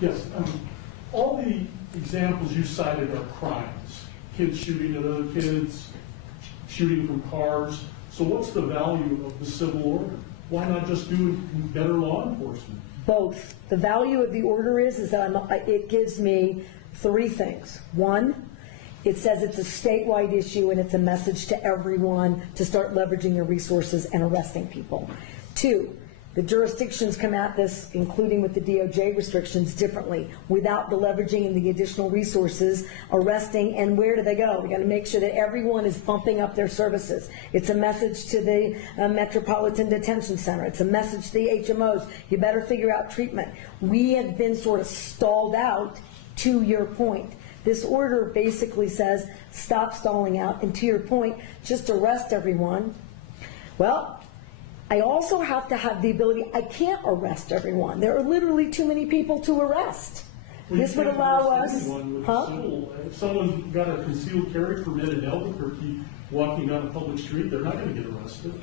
Yes, all the examples you cited are crimes. Kids shooting at other kids, shooting from cars. So what's the value of the civil order? Why not just do better law enforcement? Both. The value of the order is that it gives me three things. One, it says it's a statewide issue and it's a message to everyone to start leveraging your resources and arresting people. Two, the jurisdictions come at this, including with the DOJ restrictions, differently, without the leveraging and the additional resources, arresting, and where do they go? We got to make sure that everyone is bumping up their services. It's a message to the Metropolitan Detention Center. It's a message to the HMOs. You better figure out treatment. We have been sort of stalled out, to your point. This order basically says, stop stalling out, and to your point, just arrest everyone. Well, I also have to have the ability, I can't arrest everyone. There are literally too many people to arrest. Well, this would allow us, if someone's got a concealed carry permit in Albuquerque walking down a public street, they're not going to get arrested.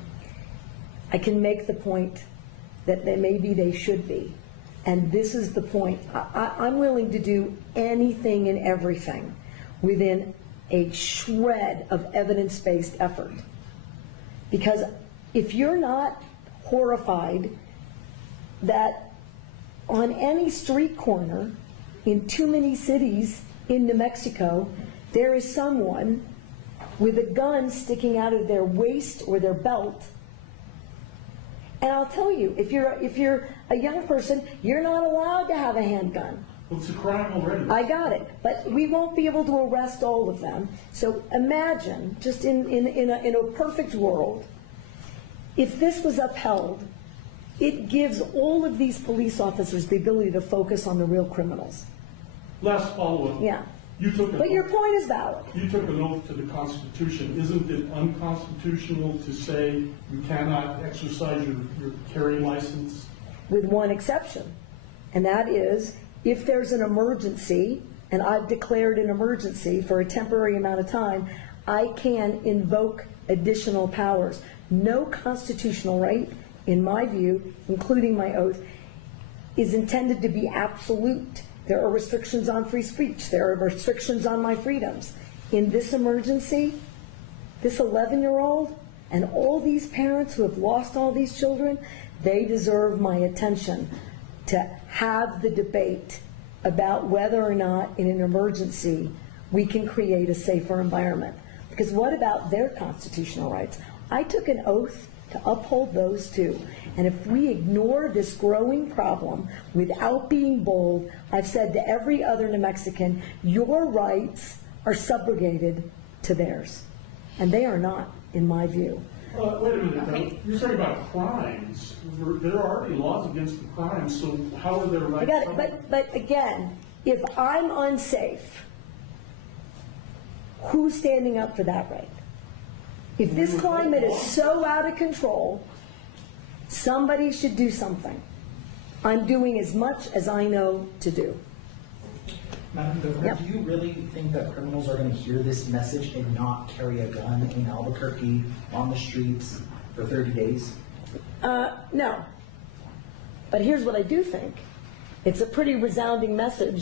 I can make the point that they should be. And this is the point. I'm willing to do anything and everything within a shred of evidence-based effort. Because if you're not horrified that on any street corner in too many cities in New Mexico, there is someone with a gun sticking out of their waist or their belt. And I'll tell you, if you're a young person, you're not allowed to have a handgun. Well, it's a crime already. I got it, but we won't be able to arrest all of them. So imagine, just in a perfect world, if this was upheld, it gives all of these police officers the ability to focus on the real criminals. Last follow-up. Yeah. But your point is valid. You took an oath to the Constitution. Isn't it unconstitutional to say you cannot exercise your carrying license? With one exception, and that is if there's an emergency, and I've declared an emergency for a temporary amount of time, I can invoke additional powers. No constitutional right, in my view, including my oath, is intended to be absolute. There are restrictions on free speech. There are restrictions on my freedoms. In this emergency, this 11-year-old and all these parents who have lost all these children, they deserve my attention to have the debate about whether or not in an emergency we can create a safer environment. Because what about their constitutional rights? I took an oath to uphold those too. And if we ignore this growing problem without being bold, I've said to every other New Mexican, your rights are subrogated to theirs. And they are not, in my view. Wait a minute. You're talking about crimes. There are already laws against the crimes, so how are their rights? I got it. But again, if I'm unsafe, who's standing up for that right? If this climate is so out of control, somebody should do something. I'm doing as much as I know to do. Madam Governor, Yep. do you really think that criminals are going to hear this message and not carry a gun in Albuquerque on the streets for 30 days? No. But here's what I do think. It's a pretty resounding message